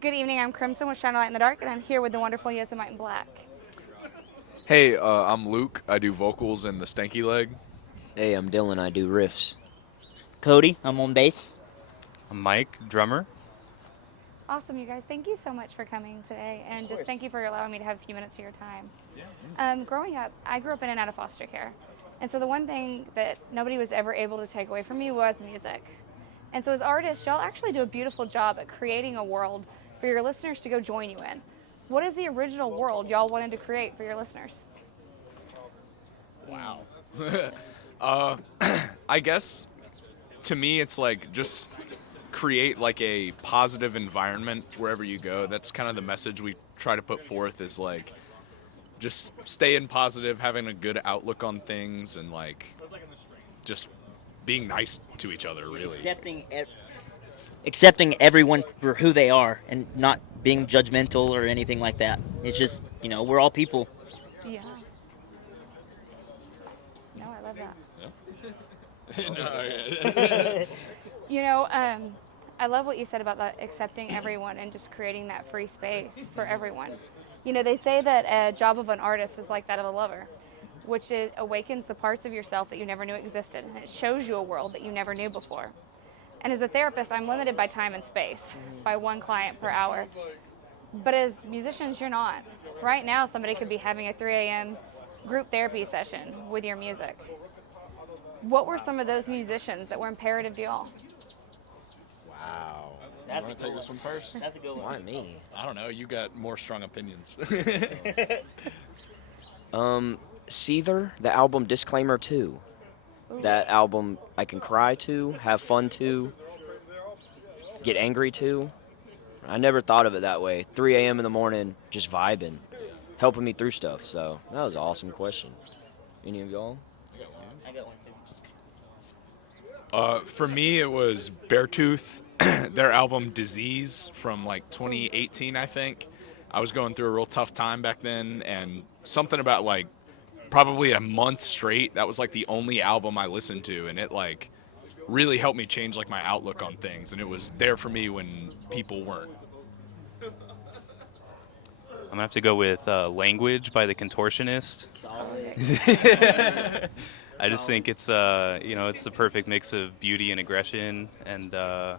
Good evening, I'm Crimson with Shine a Light in the Dark, and I'm here with the wonderful Yosemite in Black. Hey, I'm Luke. I do vocals in the Stanky Leg. Hey, I'm Dylan. I do riffs. Cody, I'm on bass. I'm Mike, drummer. Awesome, you guys. Thank you so much for coming today, and just thank you for allowing me to have a few minutes of your time. Growing up, I grew up in and out of foster care, and so the one thing that nobody was ever able to take away from me was music. And so as artists, y'all actually do a beautiful job at creating a world for your listeners to go join you in. What is the original world y'all wanted to create for your listeners? Wow. I guess to me, it's like just create like a positive environment wherever you go. That's kind of the message we try to put forth is like just staying positive, having a good outlook on things, and like just being nice to each other, really. Accepting everyone for who they are and not being judgmental or anything like that. It's just, we're all people. Yeah. No, I love that. I love what you said about that, accepting everyone and just creating that free space for everyone. They say that a job of an artist is like that of a lover, which awakens the parts of yourself that you never knew existed, and it shows you a world that you never knew before. And as a therapist, I'm limited by time and space, by one client per hour. But as musicians, you're not. Right now, somebody could be having a 3 a.m. group therapy session with your music. What were some of those musicians that were imperative to y'all? Wow. That's You want to take this one first? That's a good one. Why me? I don't know. You got more strong opinions. Seether, the album Disclaimer 2. That album I can cry to, have fun to, get angry to. I never thought of it that way. 3 a.m. in the morning, just vibing, helping me through stuff. So that was an awesome question. Any of y'all? I got one too. For me, it was Beartooth, their album Disease from like 2018, I think. I was going through a real tough time back then, and something about like probably a month straight, that was like the only album I listened to, and it like really helped me change like my outlook on things, and it was there for me when people weren't. I'm gonna have to go with Language by the Contortionist. I just think it's it's the perfect mix of beauty and aggression, and I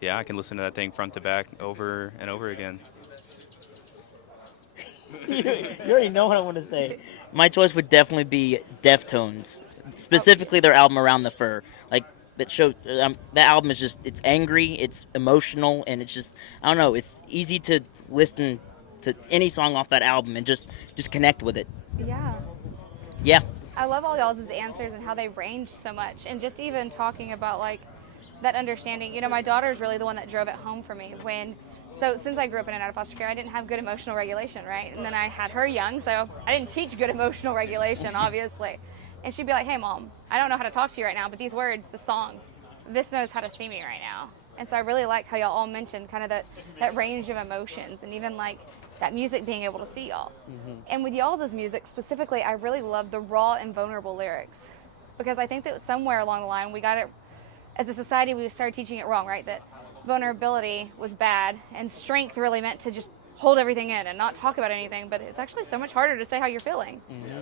can listen to that thing front to back over and over again. You already know what I want to say. My choice would definitely be Deftones, specifically their album Around the Fur. Like that show, that album is it's angry, it's emotional, and it's just I don't know. It's easy to listen to any song off that album and just connect with it. Yeah. Yeah. I love all y'all's answers and how they range so much, and just even talking about like that understanding. My daughter is really the one that drove it home for me so since I grew up in and out of foster care, I didn't have good emotional regulation, right? And then I had her young, so I didn't teach good emotional regulation, obviously. And she'd be like, hey mom, I don't know how to talk to you right now, but these words, the song, this knows how to see me right now. And so I really like how y'all all mentioned kind of that range of emotions, and even like that music being able to see y'all. Mm-hmm. And with y'all's music specifically, I really love the raw and vulnerable lyrics, because I think that somewhere along the line we got it, as a society we started teaching it wrong, right? That vulnerability was bad and strength really meant to just hold everything in and not talk about anything, but it's actually so much harder to say how you're feeling. Mm-hmm.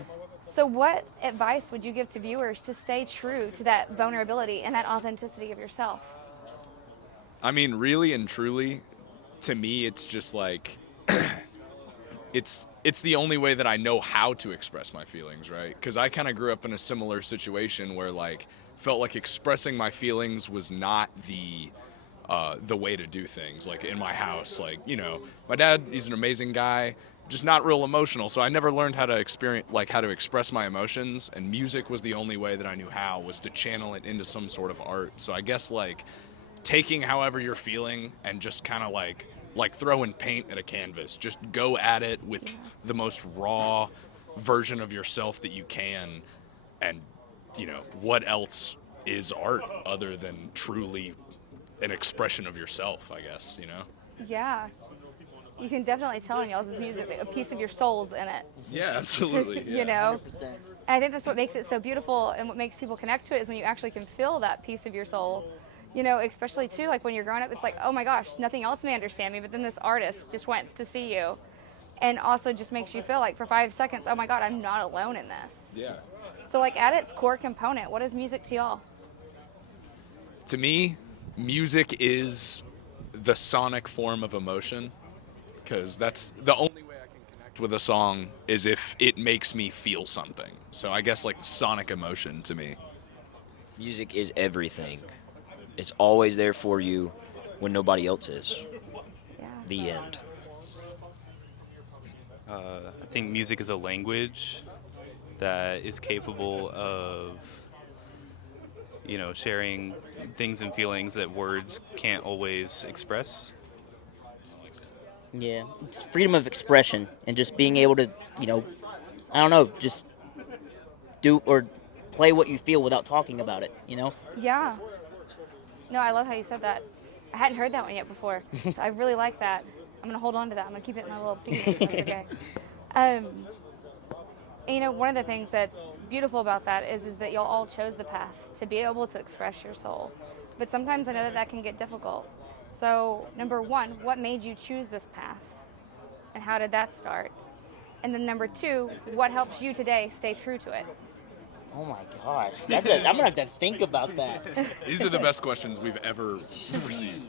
So what advice would you give to viewers to stay true to that vulnerability and that authenticity of yourself? I mean, really and truly, to me, it's just like it's the only way that I know how to express my feelings, right? Because I kind of grew up in a similar situation where like felt like expressing my feelings was not the way to do things. Like in my house, like my dad, he's an amazing guy, just not real emotional. So I never learned how to express my emotions, and music was the only way that I knew how, was to channel it into some sort of art. So I guess like taking however you're feeling and just kind of like throwing paint at a canvas, just go at it with the most raw version of yourself that you can. And what else is art other than truly an expression of yourself, I guess, Yeah. You can definitely tell in y'all's music a piece of your soul's in it. Yeah, absolutely. Yeah. 100%. And I think that's what makes it so beautiful, and what makes people connect to it is when you actually can feel that piece of your soul. You know, especially too, like when you're growing up, it's like, oh my gosh, nothing else may understand me, but then this artist just wants to see you. And also just makes you feel like for 5 seconds, oh my God, I'm not alone in this. Yeah. So like at its core component, what is music to y'all? To me, music is the sonic form of emotion, because that's the only way I can connect with a song is if it makes me feel something. So I guess like sonic emotion to me. Music is everything. It's always there for you when nobody else is. Yeah. The end. I think music is a language that is capable of, sharing things and feelings that words can't always express. Yeah, it's freedom of expression and just being able to, I don't know, just do or play what you feel without talking about it, Yeah. No, I love how you said that. I hadn't heard that one yet before, so I really like that. I'm gonna hold on to that. I'm gonna keep it in my little thingy. That's okay. And, one of the things that's beautiful about that is that y'all all chose the path to be able to express your soul. But sometimes I know that can get difficult. So, number one, what made you choose this path? And how did that start? And then number two, what helps you today stay true to it? Oh my gosh, I'm gonna have to think about that. These are the best questions we've ever received.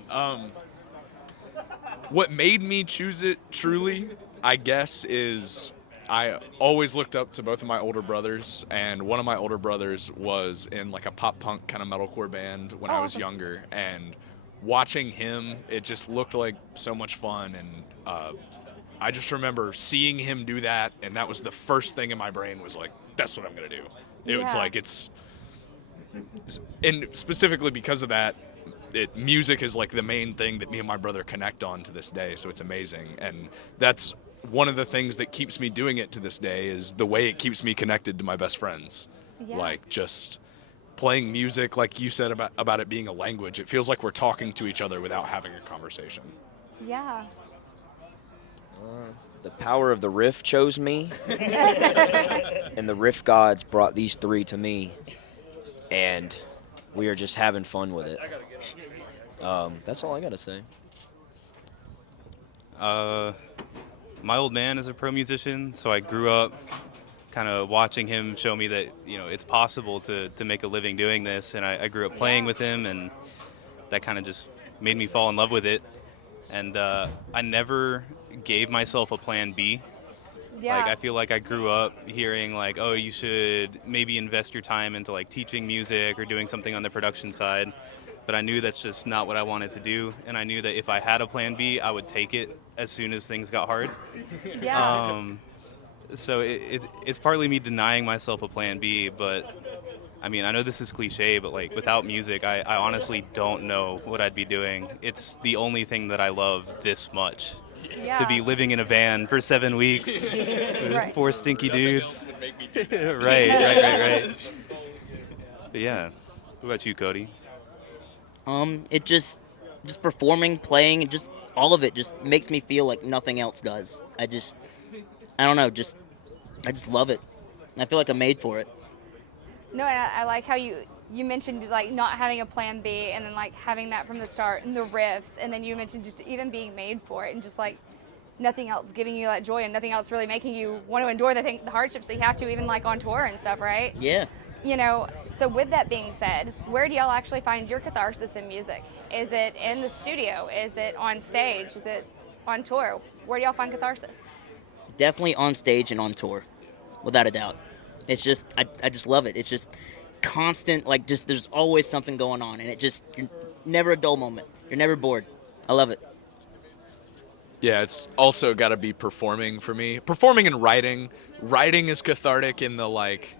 What made me choose it truly, I guess, is I always looked up to both of my older brothers, and one of my older brothers was in like a pop punk kind of metalcore band when I was Awesome. younger, and watching him, it just looked like so much fun, and I just remember seeing him do that, and that was the first thing in my brain was like, that's what I'm gonna do. It was Yeah. like and specifically because of that, music is like the main thing that me and my brother connect on to this day, so it's amazing. And that's one of the things that keeps me doing it to this day is the way it keeps me connected to my best friends. Yeah. Like just playing music, like you said about it being a language, it feels like we're talking to each other without having a conversation. Yeah. The power of the riff chose me, and the riff gods brought these three to me, and we are just having fun with it. That's all I gotta say. My old man is a pro musician, so I grew up kind of watching him show me that it's possible to make a living doing this, and I grew up playing with him, and that kind of just made me fall in love with it. And I never gave myself a plan B. Yeah. Like I feel like I grew up hearing like, oh, you should maybe invest your time into like teaching music or doing something on the production side. But I knew that's just not what I wanted to do, and I knew that if I had a plan B, I would take it as soon as things got hard. Yeah. So it's partly me denying myself a plan B, but I mean, I know this is cliche, but like without music, I honestly don't know what I'd be doing. It's the only thing that I love this much. Yeah. To be living in a van for 7 weeks with Right. 4 stinky dudes. Right. But yeah. What about you, Cody? It just performing, playing, just all of it just makes me feel like nothing else does. I don't know, I just love it. I feel like I'm made for it. No, and I like how you mentioned like not having a plan B, and then like having that from the start, and the riffs, and then you mentioned just even being made for it, and just like nothing else giving you that joy, and nothing else really making you want to endure the hardships that you have to, even like on tour and stuff, right? Yeah. So with that being said, where do y'all actually find your catharsis in music? Is it in the studio? Is it on stage? Is it on tour? Where do y'all find catharsis? Definitely on stage and on tour, without a doubt. It's just, I just love it. It's just constant, like just there's always something going on, and you're never a dull moment. You're never bored. I love it. Yeah, it's also got to be performing for me. Performing and writing. Writing is cathartic in the like,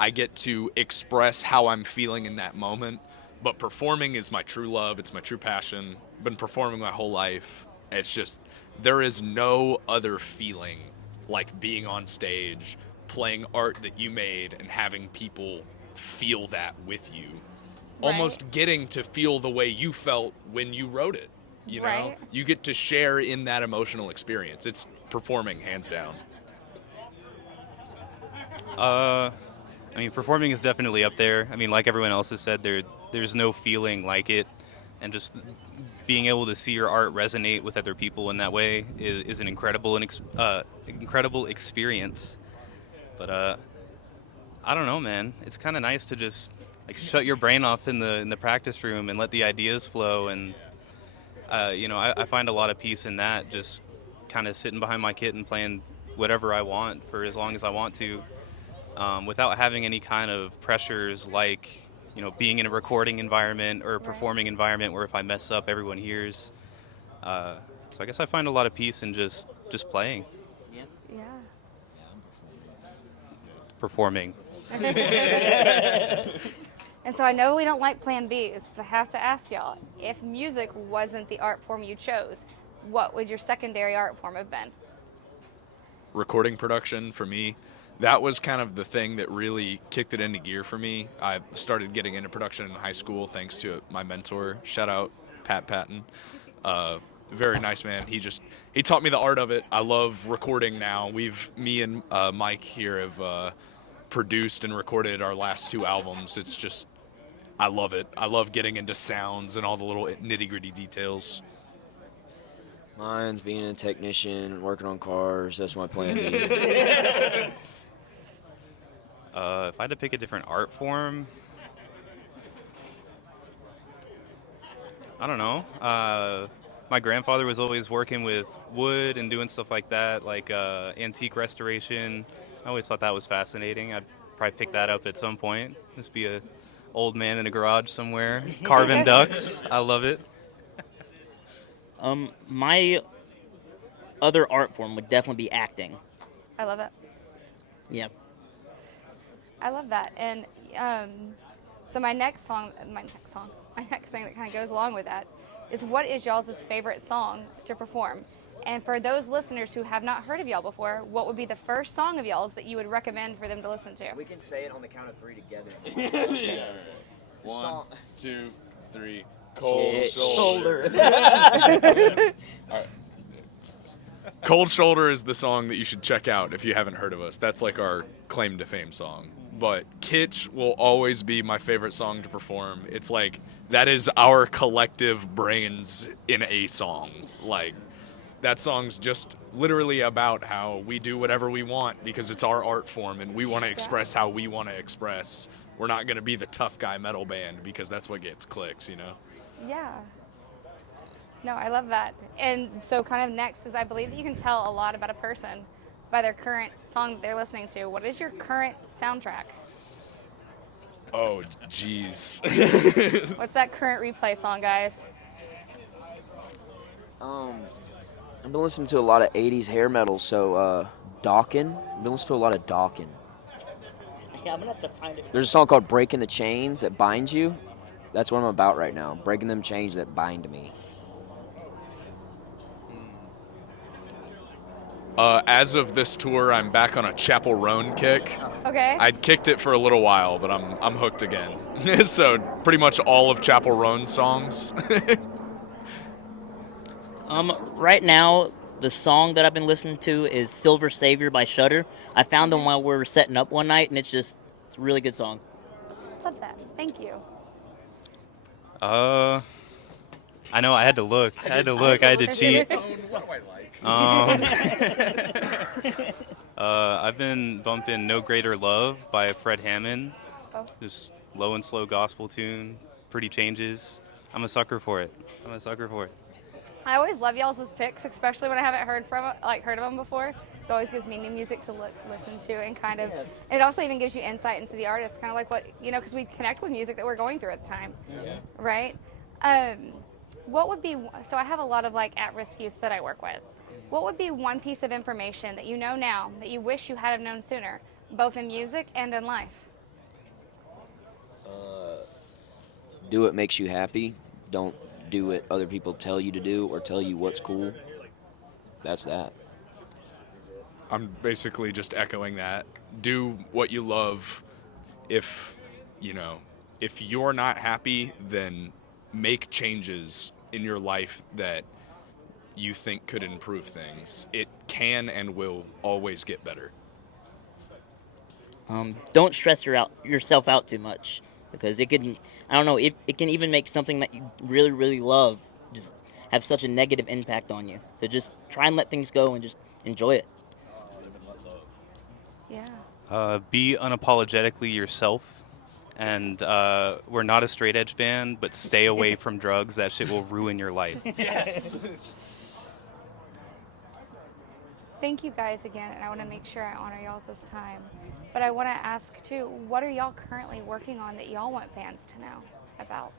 I get to express how I'm feeling in that moment. But performing is my true love. It's my true passion. Been performing my whole life. It's just, there is no other feeling like being on stage, playing art that you made, and having people feel that with you. Right. Almost getting to feel the way you felt when you wrote it. You know, Right. you get to share in that emotional experience. It's performing, hands down. I mean, performing is definitely up there. I mean, like everyone else has said, there's no feeling like it. and just being able to see your art resonate with other people in that way is an incredible incredible experience. But I don't know, man. It's kind of nice to just like shut your brain off in the practice room and let the ideas flow. And I find a lot of peace in that, just kind of sitting behind my kit and playing whatever I want for as long as I want to, without having any kind of pressures like being in a recording environment or a performing environment where if I mess up, everyone hears. So I guess I find a lot of peace in just playing, Yeah. performing. And so I know we don't like plan Bs, but I have to ask y'all, if music wasn't the art form you chose, what would your secondary art form have been? Recording production for me, that was kind of the thing that really kicked it into gear for me. I started getting into production in high school thanks to my mentor. Shout out Pat Patton. Very nice man. He taught me the art of it. I love recording now. Me and Mike here have produced and recorded our last 2 albums. It's just, I love it. I love getting into sounds and all the little nitty-gritty details. Mine's being a technician, working on cars. That's my plan B. If I had to pick a different art form, I don't know. My grandfather was always working with wood and doing stuff like that, like antique restoration. I always thought that was fascinating. I'd probably pick that up at some point. Just be a old man in a garage somewhere carving ducks. I love it. My other art form would definitely be acting. I love it. Yeah. I love that. And so my next thing that kind of goes along with that is, what is y'all's favorite song to perform? And for those listeners who have not heard of y'all before, what would be the first song of y'all's that you would recommend for them to listen to? We can say it on the count of 3 together. Yeah. 1, 2, 3. Cold Shoulder. All right. Cold Shoulder is the song that you should check out if you haven't heard of us. That's like our claim to fame song. But Kitsch will always be my favorite song to perform. It's like, that is our collective brains in a song. Like, that song's just literally about how we do whatever we want because it's our art form and we want to express how we want to express. We're not going to be the tough guy metal band because that's what gets clicks, Yeah. No, I love that. And so kind of next is, I believe that you can tell a lot about a person by their current song that they're listening to. What is your current soundtrack? Oh, jeez. What's that current replay song, guys? I've been listening to a lot of 80s hair metal, so Dawkins. I've been listening to a lot of Dawkins. Yeah, I'm gonna have to find it. There's a song called Breaking the Chains That Bind You. That's what I'm about right now. Breaking them chains that bind me. As of this tour, I'm back on a Chapel Roan kick. Okay. I'd kicked it for a little while, but I'm hooked again. So pretty much all of Chapel Roan's songs. Right now, the song that I've been listening to is Silver Savior by Shudder. I found them while we were setting up one night, and it's a really good song. Love that. Thank you. I know I had to look. I had to cheat. I've been bumping No Greater Love by Fred Hammond. Oh. Just low and slow gospel tune. Pretty changes. I'm a sucker for it. I always love y'all's picks, especially when I haven't heard of them before. It always gives me new music to listen to, and kind of, and it also even gives you insight into the artist, kind of like what, because we connect with music that we're going through at the time, right? What would be, so I have a lot of at-risk youth that I work with. What would be one piece of information that you know now that you wish you had have known sooner, both in music and in life? Do what makes you happy. Don't do what other people tell you to do or tell you what's cool. That's that. I'm basically just echoing that. Do what you love. If you're not happy, then make changes in your life that you think could improve things. It can and will always get better. Don't stress yourself out too much. because it can, I don't know, it can even make something that you really, really love just have such a negative impact on you. So just try and let things go and just enjoy it. Yeah. Be unapologetically yourself. And we're not a straight edge band, but stay away from drugs. That shit will ruin your life. Yes. Thank you guys again, and I want to make sure I honor y'all's this time. But I want to ask too, what are y'all currently working on that y'all want fans to know about?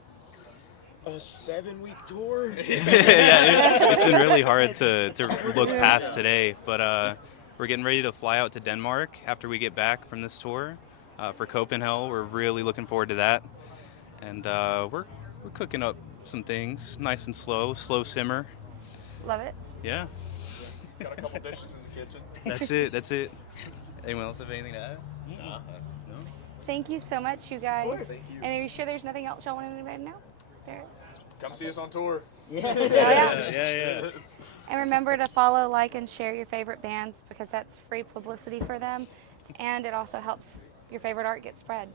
A 7-week tour? It's been really hard to look past today, but we're getting ready to fly out to Denmark after we get back from this tour for Copenhagen. We're really looking forward to that, and we're cooking up some things, nice and slow simmer. Love it. Yeah, Got a couple dishes in the kitchen. that's it. Anyone else have anything to add? No. Thank you so much, you guys. Thank you. And are you sure there's nothing else y'all want anybody to know? There is. Come see us on tour. Yeah. And remember to follow, like, and share your favorite bands because that's free publicity for them. And it also helps your favorite art get spread.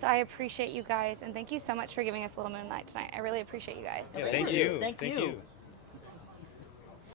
So I appreciate you guys. And thank you so much for giving us Little Moon Night tonight. I really appreciate you guys. Thank you. Thank you.